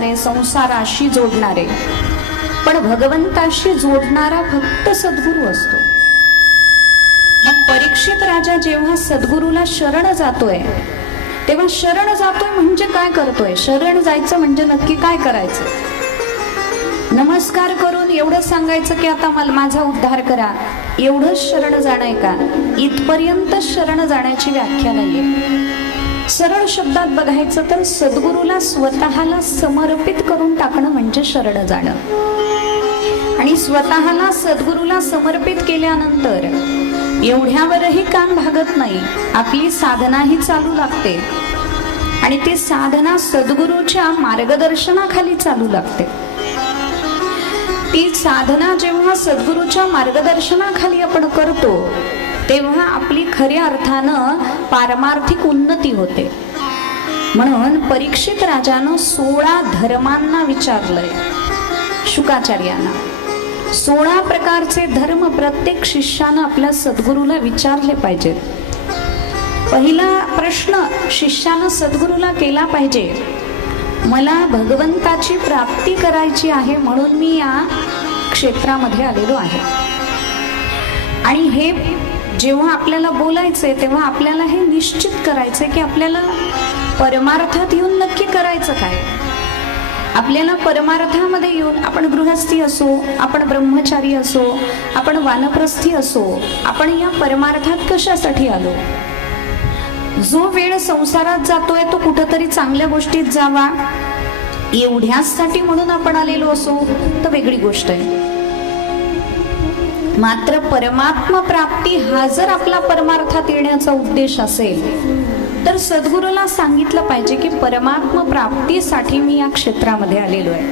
जोडणारे संसाराशी जोडणारे. पण भगवंताशी जोडणारा फक्त सद्गुरू असतो. मग परीक्षित राजा जेव्हा सद्गुरूला शरण जातोय तेव्हा शरण जातोय म्हणजे काय करतोय? शरण जायचं म्हणजे नक्की काय करायचं? नमस्कार करून एवढं सांगायचं की आता मला माझा उद्धार करा. एवढंच शरण जाणं का? इथपर्यंत शरण जाण्याची व्याख्या नाहीये. सरळ शब्दात बघायचं तर सद्गुरूला स्वतःला समर्पित करून टाकणं म्हणजे शरण जाणं. आणि स्वतःला सद्गुरूला समर्पित केल्यानंतर एवढ्यावरही काम भागत नाही आपली साधनाही चालू लागते. आणि ती साधना सद्गुरूच्या मार्गदर्शनाखाली चालू लागते. ती साधना जेव्हा सद्गुरूच्या मार्गदर्शनाखाली आपण करतो तेव्हा आपली खऱ्या अर्थानं पारमार्थिक उन्नती होते. म्हणून परीक्षित राजानं सोळा धर्मांना विचारलंय. शुकाचार्यांना. सोळा प्रकारचे धर्म प्रत्येक शिष्यानं आपल्या सद्गुरूला विचारले पाहिजेत. पहिला प्रश्न शिष्यानं सद्गुरूला केला पाहिजे. मला भगवंताची प्राप्ती करायची आहे म्हणून मी या क्षेत्रामध्ये आलेलो आहे. आणि हे जेव्हा आपल्याला बोलायचंय तेव्हा आपल्याला हे निश्चित करायचंय की आपल्याला परमार्थात येऊन नक्की करायचं काय? आपल्याला परमार्थामध्ये येऊन आपण गृहस्थी असो आपण ब्रह्मचारी असो आपण वानप्रस्थी असो आपण या परमार्थात कशासाठी आलो? जो वेळ संसारात जातोय तो कुठंतरी चांगल्या गोष्टीत जावा. एवढ्याचसाठी म्हणून आपण आलेलो असो तर वेगळी गोष्ट आहे. मात्र परमात्मा प्राप्ती हा जर आपला परमार्थात येण्याचा उद्देश असेल तर सद्गुरूला सांगितलं पाहिजे की परमात्मा प्राप्तीसाठी मी या क्षेत्रामध्ये आलेलो आहे.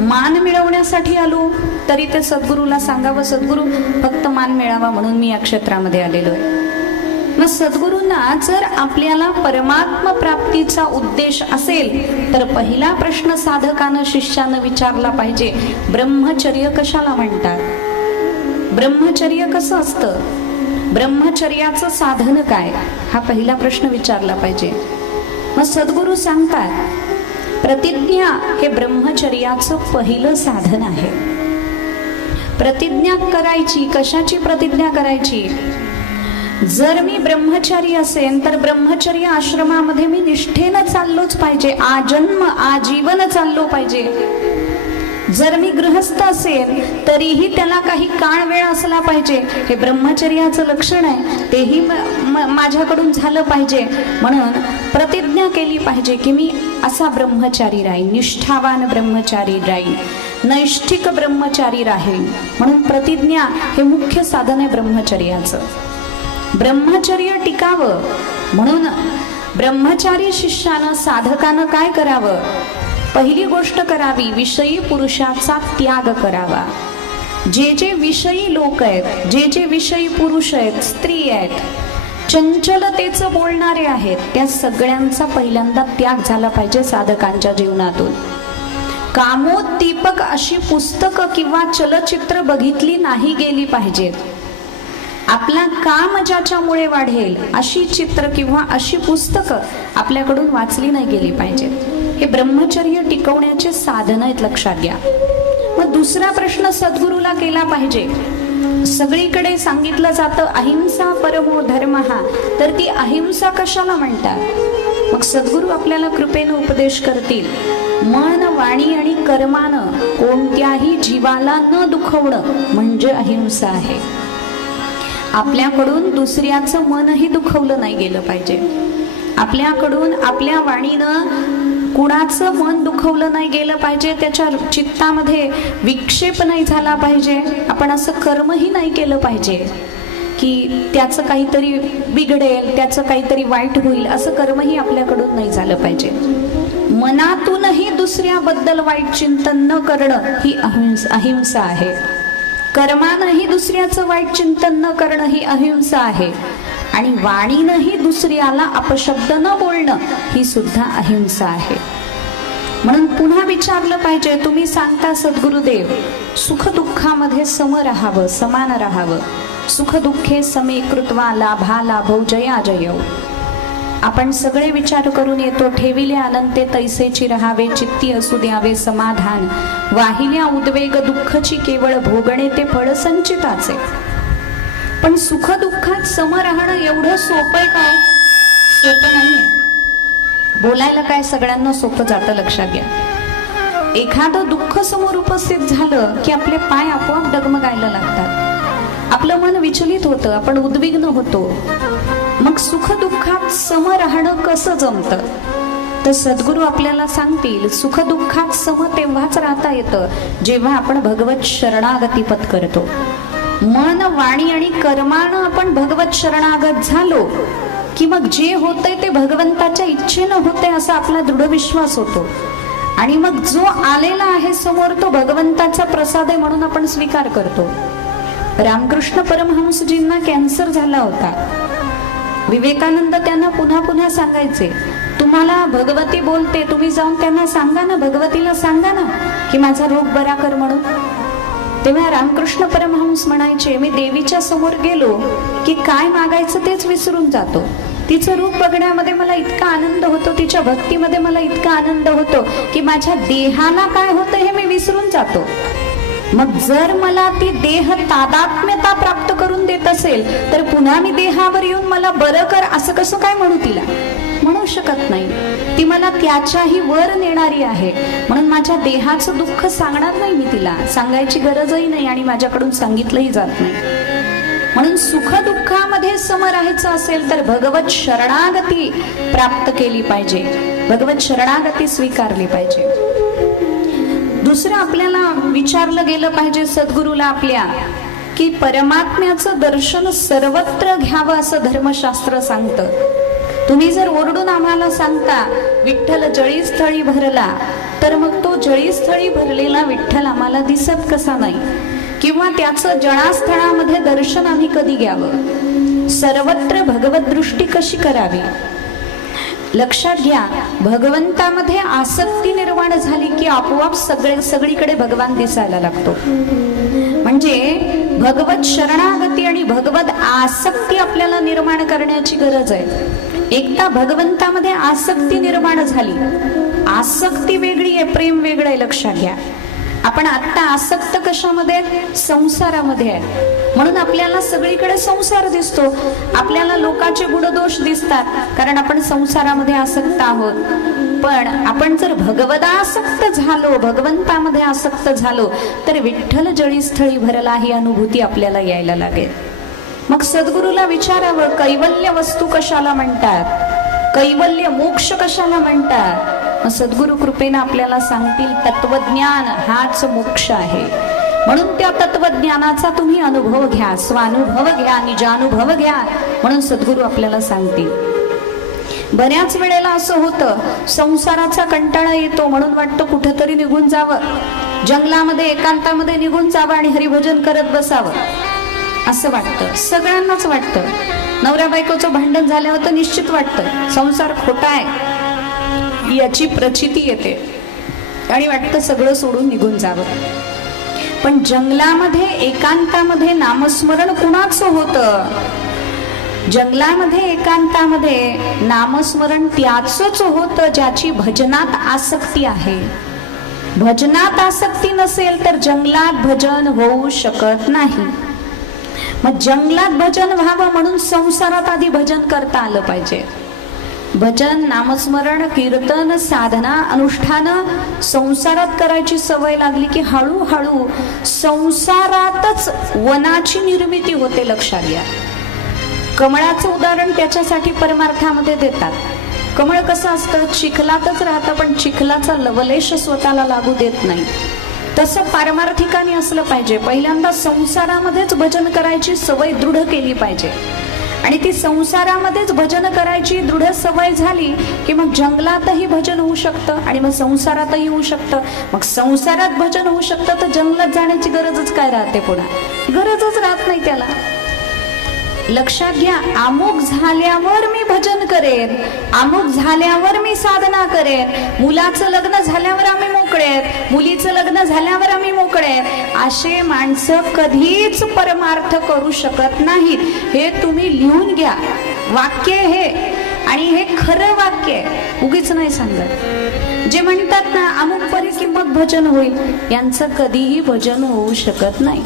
मान मिळवण्यासाठी आलो तरी ते सद्गुरूला सांगावं सद्गुरू फक्त मान मिळावा म्हणून मी या क्षेत्रामध्ये आलेलो आहे. मग सद्गुरूंना जर आपल्याला परमात्म प्राप्तीचा उद्देश असेल तर पहिला प्रश्न साधकानं शिष्यानं विचारला पाहिजे. ब्रह्मचर्य कशाला म्हणतात? ब्रह्मचर्य कसं असतं? ब्रह्मचर्याचं साधन काय? हा पहिला प्रश्न विचारला पाहिजे. मग सद्गुरू सांगतात प्रतिज्ञा हे ब्रह्मचर्याचं पहिलं साधन आहे. प्रतिज्ञा करायची कशाची प्रतिज्ञा करायची? जर मी ब्रह्मचारी असेन तर ब्रह्मचर्य आश्रमामध्ये मी निष्ठेनं चाललोच पाहिजे आजन्म आजीवन चाललो पाहिजे. जर मी गृहस्थ असेल तरीही त्याला काही काळ वेळ असला पाहिजे. हे ब्रह्मचर्याचं लक्षण आहे. तेही माझ्याकडून झालं पाहिजे. म्हणून प्रतिज्ञा केली पाहिजे की मी असा ब्रह्मचारी राहीन निष्ठावान ब्रह्मचारी राहीन नैष्ठिक ब्रह्मचारी राहील म्हणून प्रतिज्ञा हे मुख्य साधन आहे ब्रह्मचर्याचं. ब्रह्मचर्य टिकावं. म्हणून ब्रह्मचारी शिष्यानं साधकानं काय करावं? पहिली गोष्ट करावी विषयी पुरुषाचा त्याग करावा. जे जे विषयी लोक आहेत जे जे विषयी पुरुष आहेत स्त्री आहेत चंचलतेचं बोलणारे आहेत त्या सगळ्यांचा पहिल्यांदा त्याग झाला पाहिजे साधकांच्या जीवनातून. कामोद्दीपक अशी पुस्तकं किंवा चलचित्र बघितली नाही गेली पाहिजेत. आपला काम ज्याच्यामुळे वाढेल अशी चित्र किंवा अशी पुस्तकं आपल्याकडून वाचली नाही गेली पाहिजेत. हे ब्रह्मचर्य टिकवण्याचे साधन आहेत लक्षात घ्या. मग दुसरा प्रश्न सद्गुरूला केला पाहिजे. सगळीकडे सांगितलं जातं अहिंसा परमो धर्म हा तर ती अहिंसा कशाला म्हणतात? मग सद्गुरू आपल्याला कृपेनं उपदेश करतील. मन वाणी आणि कर्मानं कोणत्याही जीवाला न दुखवणं म्हणजे अहिंसा आहे. आपल्याकडून दुसऱ्याचं मनही दुखवलं नाही गेलं पाहिजे. आपल्याकडून आपल्या वाणीनं कुणाचं मन दुखवलं नाही गेलं पाहिजे त्याच्या चित्तामध्ये विक्षेप नाही झाला पाहिजे. आपण असं कर्मही नाही केलं पाहिजे की त्याचं काहीतरी बिघडेल त्याचं काहीतरी वाईट होईल असं कर्मही आपल्याकडून नाही झालं पाहिजे. मनातूनही दुसऱ्याबद्दल वाईट चिंतन न करणं ही अहिंस अहिंसा आहे. कर्मानंही दुसऱ्याचं वाईट चिंतन न करणं ही अहिंसा आहे. आणि वाणीनंही दुसऱ्याला अपशब्द न बोलणं ही सुद्धा अहिंसा आहे. म्हणून पुन्हा विचारलं पाहिजे तुम्ही सांगता सद्गुरुदेव सुख दुःखामध्ये सम राहावं समान राहावं. सुख दुःखे समे कृत्वा लाभा लाभो जया जय. आपण सगळे विचार करून येतो ठेविले अनंते तैसेची रहावे चित्ती असू द्यावे समाधान. वाहिल्या उद्वेग दुःखची केवळ भोगणे ते फळ संचिताचे. पण सुख दुःखात सम राहणं एवढं सोपं काय? सोपं नाहीये. बोलायला काय सगळ्यांना सोपं जातं लक्षात घ्या. एखादं दुःख समोर उपस्थित झालं की आपले पाय आपोआप डगमगायला लागतात. आपलं मन विचलित होतं आपण उद्विग्न होतो. मग सुख दुःखात सम राहणं कसं जमतं? तर सद्गुरू आपल्याला सांगतील सुख दुःखात सम तेव्हाच राहता येतं जेव्हा आपण भगवत शरणागती पत्करतो मन वाणी आणि कर्मानं आपण भगवत शरणागत झालो की मग जे होतंय ते भगवंताच्या इच्छेनं होते असा आपला दृढ विश्वास होतो. आणि मग जो आलेला आहे समोर तो भगवंताचा प्रसाद आहे म्हणून आपण स्वीकार करतो. रामकृष्ण परमहंसजींना कॅन्सर झाला होता. विवेकानंद त्यांना पुन्हा पुन्हा सांगायचे तुम्हाला भगवती बोलते तुम्ही जाऊन त्यांना सांगा ना भगवतीला सांगा ना की माझा रोग बरा कर म्हणून. तेव्हा रामकृष्ण परमहंस म्हणायचे मी देवीच्या समोर गेलो की काय मागायचं तेच विसरून जातो. तिचं रूप बघण्यामध्ये मला इतका आनंद होतो तिच्या भक्तीमध्ये मला इतका आनंद होतो की माझ्या देहाला काय होतं हे मी विसरून जातो. मग जर मला ती देह तादात्म्यता प्राप्त करून देत असेल तर पुन्हा मी देहावर येऊन मला बरं कर असं कसं काय म्हणू तिला? म्हणू शकत नाही. ती मला त्याच्याही वर नेणारी आहे. म्हणून माझ्या देहाचं दुःख सांगणार नाही मी तिला. सांगायची गरजही नाही आणि माझ्याकडून सांगितलंही जात नाही. म्हणून सुख दुःखामध्ये सम राहायचं असेल तर भगवत शरणागती प्राप्त केली पाहिजे. भगवत शरणागती स्वीकारली पाहिजे. दुसरं आपल्याला विचारलं गेलं पाहिजे सद्गुरूला आपल्या की परमात्म्याचं दर्शन सर्वत्र घ्यावं असं धर्मशास्त्र सांगतं. तुम्ही जर ओरडून आम्हाला सांगता विठ्ठल जळीस्थळी भरला तर मग तो जळीस्थळी भरलेला विठ्ठल आम्हाला दिसत कसा नाही? किंवा त्याचं जळास्थळामध्ये दर्शन आम्ही कधी घ्यावं? सर्वत्र भगवत दृष्टी कशी करावी? लक्षात घ्या भगवंतामध्ये आसक्ती निर्माण झाली की आपोआप सगळे सगळीकडे भगवान दिसायला लागतो. भगवत शरणागती आणि भगवत आसक्ती आपल्याला निर्माण करण्याची गरज आहे. एकदा भगवंतामध्ये आसक्ती निर्माण झाली. आसक्ती वेगळी आहे प्रेम वेगळं आहे लक्षात घ्या. आपण आत्ता आसक्त कशामध्ये? संसारामध्ये आहे. म्हणून आपल्याला सगळीकडे संसार दिसतो. आपल्याला लोकांचे गुणदोष दिसतात कारण आपण संसारामध्ये आसक्त आहोत. पण आपण जर भगवदासक्त झालो भगवंतामध्ये आसक्त झालो तर विठ्ठल जळीस्थळी भरला ही अनुभूती आपल्याला यायला लागेल. मग सद्गुरूला विचारावं कैवल्य वस्तू कशाला म्हणतात? कैवल्य मोक्ष कशाला म्हणतात? मग सद्गुरु कृपेनं आपल्याला सांगतील तत्वज्ञान हाच मोक्ष आहे. म्हणून त्या तत्वज्ञानाचा तुम्ही अनुभव घ्या स्वानुभव घ्या निजानुभव घ्या म्हणून सद्गुरू आपल्याला सांगतील. बऱ्याच वेळेला असं होतं संसाराचा कंटाळा येतो म्हणून वाटतं कुठंतरी निघून जावं. जंगलामध्ये एकांतामध्ये निघून जावं आणि हरिभजन करत बसावं. असं वाटतं. सगळ्यांनाच वाटतं. नवऱ्या बायकोचं भांडण झाल्यावर तर निश्चित वाटतं. संसार खोटा आहे. याची प्रचिती येते. आणि वाटतं सगळं सोडून निघून जावं. पण जंगलामध्ये एकांतामध्ये नामस्मरण कुणाचं होतं? जंगलामध्ये एकांतामध्ये नामस्मरण त्याचंच होतं ज्याची भजनात आसक्ती आहे. भजनात आसक्ती नसेल तर जंगलात भजन होऊ शकत नाही. मग जंगलात भजन व्हावं म्हणून संसारात आधी भजन करता आलं पाहिजे. भजन नामस्मरण कीर्तन साधना अनुष्ठान संसारात करायची सवय लागली की हळूहळू संसारातच वनाची निर्मिती होते लक्षात घ्या. कमळाचं उदाहरण त्याच्यासाठी परमार्थामध्ये देतात. कमळ कसं असतं? चिखलातच राहतं पण चिखलाचा लवलेश स्वतःला लागू देत नाही. तसं पारमार्थिकाने असलं पाहिजे. पहिल्यांदा संसारामध्येच भजन करायची सवय दृढ केली पाहिजे. आणि ती संसारामध्येच भजन करायची दृढ सवय झाली की मग जंगलातही भजन होऊ शकतं आणि मग संसारातही होऊ शकतं. मग संसारात भजन होऊ शकतं तर जंगलात जाण्याची गरजच काय राहते पुन्हा गरजच राहत नाही त्याला. लक्षात घ्या अमुक झाल्यावर मी भजन करेन अमुक झाल्यावर मी साधना करेन. मुलाचं लग्न झाल्यावर आम्ही मोकळे आहेत मुलीचं लग्न झाल्यावर आम्ही मोकळे असे माणसं कधीच परमार्थ करू शकत नाहीत. हे तुम्ही लिहून घ्या. वाक्य हे. आणि हे खरं वाक्य आहे. उगीच नाही सांगत. जे म्हणतात ना अमुक परी किंमत भजन होईल यांचं कधीही भजन होऊ शकत नाही.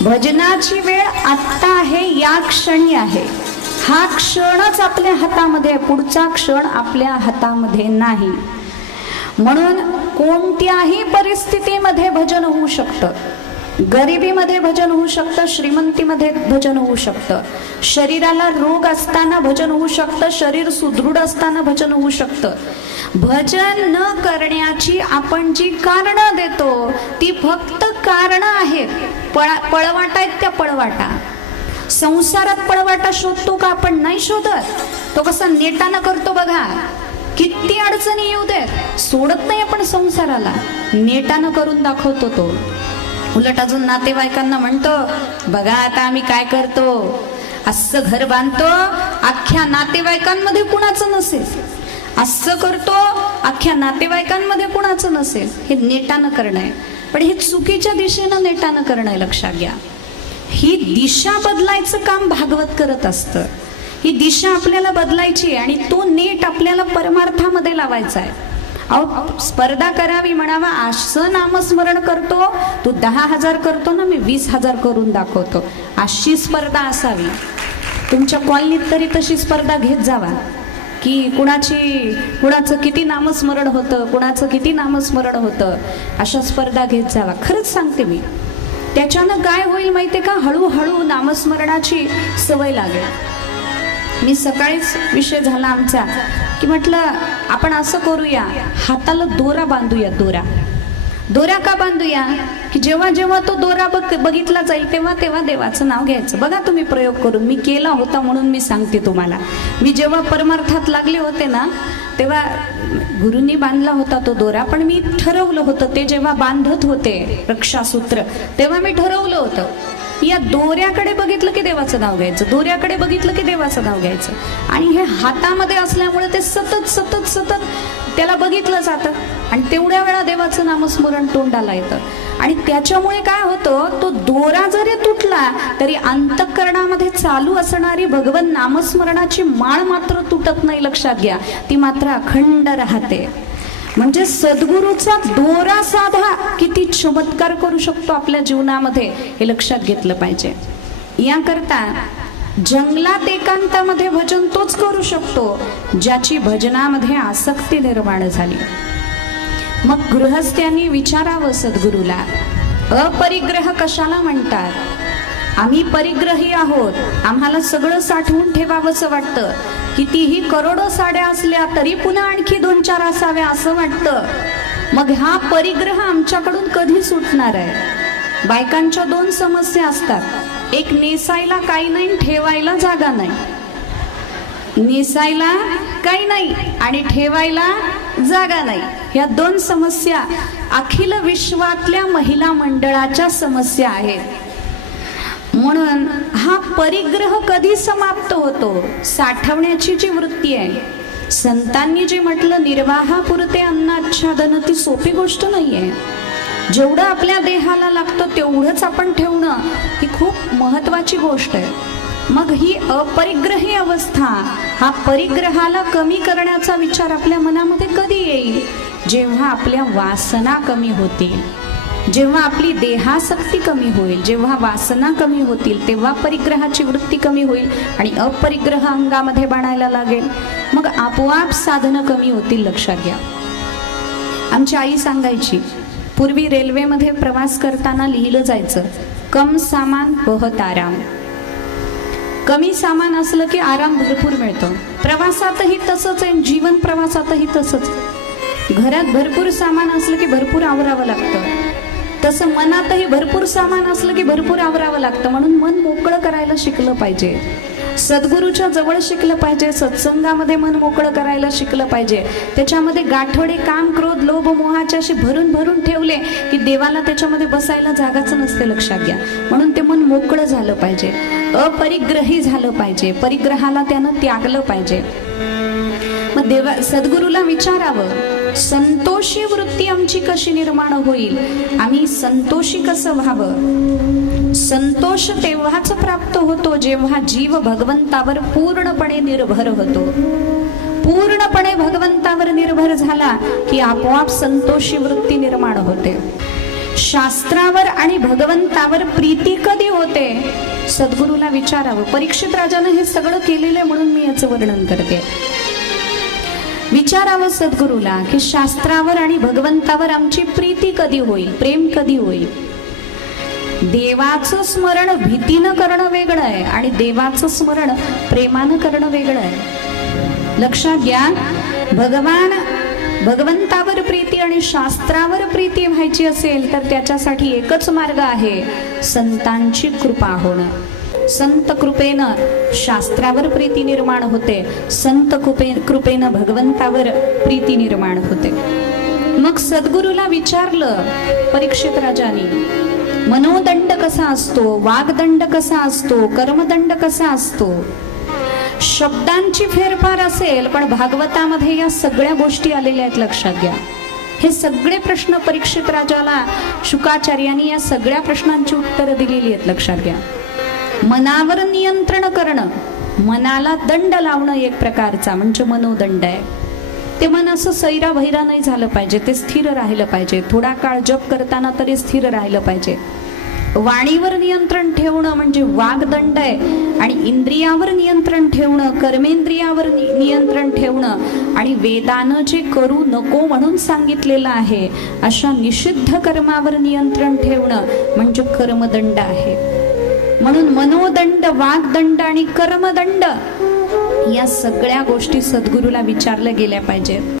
भजनाची वेळ आत्ता आहे या क्षणी आहे. हा क्षणच आपल्या हातामध्ये पुढचा क्षण आपल्या हातामध्ये नाही. म्हणून कोणत्याही परिस्थितीमध्ये भजन होऊ शकतं. गरिबीमध्ये भजन होऊ शकतं श्रीमंतीमध्ये भजन होऊ शकतं. शरीराला रोग असताना भजन होऊ शकतं शरीर सुदृढ असताना भजन होऊ शकतं. भजन न करण्याची आपण जी कारणं देतो ती फक्त कारणं आहेत. पळा पळवाटा आहेत त्या पळवाटा. संसारात पळवाटा शोधतो का आपण नाही शोधत? तो कसा नेटानं करतो बघा. किती अडचणी येऊ देत. सोडत नाही आपण संसाराला. नेटानं करून दाखवतो तो. उलट अजून नातेवाईकांना म्हणतो बघा आता आम्ही काय करतो? असं घर बांधतो अख्ख्या नातेवाईकांमध्ये कुणाचं नसेल. असं करतो अख्ख्या नातेवाईकांमध्ये कुणाचं नसेल. हे नेटानं करणं आहे. पण हे चुकीच्या दिशेनं नेटानं करणं आहे लक्षात घ्या. ही दिशा बदलायचं काम भागवत करत असतं. ही दिशा आपल्याला बदलायची आहे आणि तो नेट आपल्याला परमार्थामध्ये लावायचा आहे. अहो स्पर्धा करावी म्हणावा असं नामस्मरण करतो तू दहा हजार करतो ना मी वीस हजार करून दाखवतो. अशी स्पर्धा असावी. तुमच्या कॉलनीत तरी तशी स्पर्धा घेत जावा. की कुणाची कुणाचं किती नामस्मरण होतं कुणाचं किती नामस्मरण होतं अशा स्पर्धा घेत जावा. खरंच सांगते मी. त्याच्यानं काय होईल माहिती का? हळूहळू नामस्मरणाची सवय लागेल. मी सकाळीच विषय झाला आमचा की म्हटलं आपण असं करूया हाताला दोरा बांधूया दोरा. दोरा का बांधूया? की जेव्हा जेव्हा तो दोरा बघ बघितला जाईल तेव्हा तेव्हा देवाचं नाव घ्यायचं. बघा तुम्ही प्रयोग करून. मी केला होता म्हणून मी सांगते तुम्हाला. मी जेव्हा परमार्थात लागले होते ना तेव्हा गुरुंनी बांधला होता तो दोरा पण मी ठरवलं होतं ते जेव्हा बांधत होते रक्षासूत्र तेव्हा मी ठरवलं होतं. या दोऱ्याकडे बघितलं की देवाचं नाव घ्यायचं दोऱ्याकडे बघितलं की देवाचं नाव घ्यायचं. आणि हे हातामध्ये असल्यामुळे ते सतत सतत सतत त्याला बघितलं जातं. आणि तेवढ्या वेळा देवाचं नामस्मरण तोंडाला येतं. आणि त्याच्यामुळे काय होतं तो दोरा जरी तुटला तरी अंतःकरणामध्ये चालू असणारी भगवन नामस्मरणाची माळ मात्र तुटत नाही लक्षात घ्या. ती मात्र अखंड राहते. म्हणजे सद्गुरूचा दोरा साधा किती चमत्कार करू शकतो आपल्या जीवनामध्ये हे लक्षात घेतलं पाहिजे. याकरता जंगलात एकांतामध्ये भजन तोच करू शकतो ज्याची भजनामध्ये आसक्ती निर्माण झाली. मग गृहस्थ्यांनी विचारावं सद्गुरूला अपरिग्रह कशाला म्हणतात? आम्ही परिग्रही आहोत. आम्हाला सगळं साठवून ठेवावंसं वाटतं. कितीही करोडो साड्या असल्या तरी पुन्हा आणखी दोन चार असाव्या असं वाटतं. मग हा परिग्रह आमच्याकडून कधी सुटणार आहे? बायकांच्या दोन समस्या असतात. एक नेसायला काही नाही ठेवायला जागा नाही. नेसायला काही नाही आणि ठेवायला जागा नाही. या दोन समस्या अखिल विश्वातल्या महिला मंडळाच्या समस्या आहेत. म्हणून हा परिग्रह कधी समाप्त होतो? साठवण्याची जी वृत्ती आहे. संतांनी जे म्हटलं निर्वाहापुरते अन्नाच्छादन ती सोपी गोष्ट नाही आहे जेवढं आपल्या देहाला लागतं तेवढंच आपण ठेवणं ही खूप महत्वाची गोष्ट आहे. मग ही अपरिग्रही अवस्था हा परिग्रहाला कमी करण्याचा विचार आपल्या मनामध्ये कधी येईल? जेव्हा आपल्या वासना कमी होतील. जेव्हा आपली देहासक्ती कमी होईल जेव्हा वासना कमी होतील तेव्हा परिग्रहाची वृत्ती कमी होईल आणि अपरिग्रह अंगामध्ये बाणायला लागेल. मग आपोआप साधनं कमी होतील लक्षात घ्या. आमची आई सांगायची पूर्वी रेल्वेमध्ये प्रवास करताना लिहिलं जायचं कम सामान बहुत आराम. कमी सामान असलं की आराम भरपूर मिळतो. प्रवासातही तसंच आहे जीवन प्रवासातही तसंच. घरात भरपूर सामान असलं की भरपूर आवरावं लागतं. तसं मनातही भरपूर सामान असलं की भरपूर आवरावं लागतं. म्हणून मन मोकळं करायला शिकलं पाहिजे. सद्गुरूच्या जवळ शिकलं पाहिजे. सत्संगामध्ये मन मोकळं करायला शिकलं पाहिजे. त्याच्यामध्ये गाठोडे काम क्रोध लोभ मोहाच्या असे भरून भरून ठेवले की देवाला त्याच्यामध्ये बसायला जागाच नसते लक्षात घ्या. म्हणून ते मन मोकळं झालं पाहिजे. अपरिग्रही झालं पाहिजे. परिग्रहाला त्यानं त्यागलं पाहिजे. देवा सद्गुरूला विचारावं. संतोषी वृत्ती आमची कशी निर्माण होईल? आम्ही संतोषी कसं व्हावं? संतोष तेव्हाच प्राप्त होतो जेव्हा जीव भगवंतावर पूर्णपणे निर्भर होतो. पूर्णपणे भगवंतावर निर्भर झाला की आपोआप संतोषी वृत्ती निर्माण होते. शास्त्रावर आणि भगवंतावर प्रीती कधी होते? सद्गुरूला विचारावं. परीक्षित राजानं हे सगळं केलेलं आहे म्हणून मी याचं वर्णन करते. विचारावं सद्गुरूला की शास्त्रावर आणि भगवंतावर आमची प्रीती कधी होईल प्रेम कधी होईल? देवाचं स्मरण भीतीनं करणं वेगळं आहे आणि देवाचं स्मरण प्रेमानं करणं वेगळं आहे. लक्षात घ्या भगवान भगवंतावर प्रीती आणि शास्त्रावर प्रीती व्हायची असेल तर त्याच्यासाठी एकच मार्ग आहे संतांची कृपा होणं. संत कृपेनं शास्त्रावर प्रीती निर्माण होते. संत कृपे कृपेनं भगवंतावर प्रीती निर्माण होते. मग सद्गुरूला विचारलं परीक्षित राजाने मनोदंड कसा असतो? वागदंड कसा असतो? कर्मदंड कसा असतो? शब्दांची फेरफार असेल पण भागवतामध्ये या सगळ्या गोष्टी आलेल्या आहेत लक्षात घ्या. हे सगळे प्रश्न परीक्षित राजाला शुकाचार्यांनी या सगळ्या प्रश्नांची उत्तरं दिलेली आहेत लक्षात घ्या. मनावर नियंत्रण करणं मनाला दंड लावणं एक प्रकारचा म्हणजे मनोदंड आहे. ते मन असं सैरा भैरा नाही झालं पाहिजे ते स्थिर राहिलं पाहिजे. थोडा काळ जप करताना तरी स्थिर राहिलं पाहिजे. वाणीवर नियंत्रण ठेवणं म्हणजे वागदंड आहे आणि इंद्रियावर नियंत्रण ठेवणं कर्मेंद्रियावर नि- नियंत्रण ठेवणं आणि वेदानं जे करू नको म्हणून सांगितलेलं आहे अशा निषिद्ध कर्मावर नियंत्रण ठेवणं म्हणजे कर्मदंड आहे. म्हणून मनोदंड वागदंड आणि कर्मदंड या सगळ्या गोष्टी सद्गुरूला विचारल्या गेल्या पाहिजेत.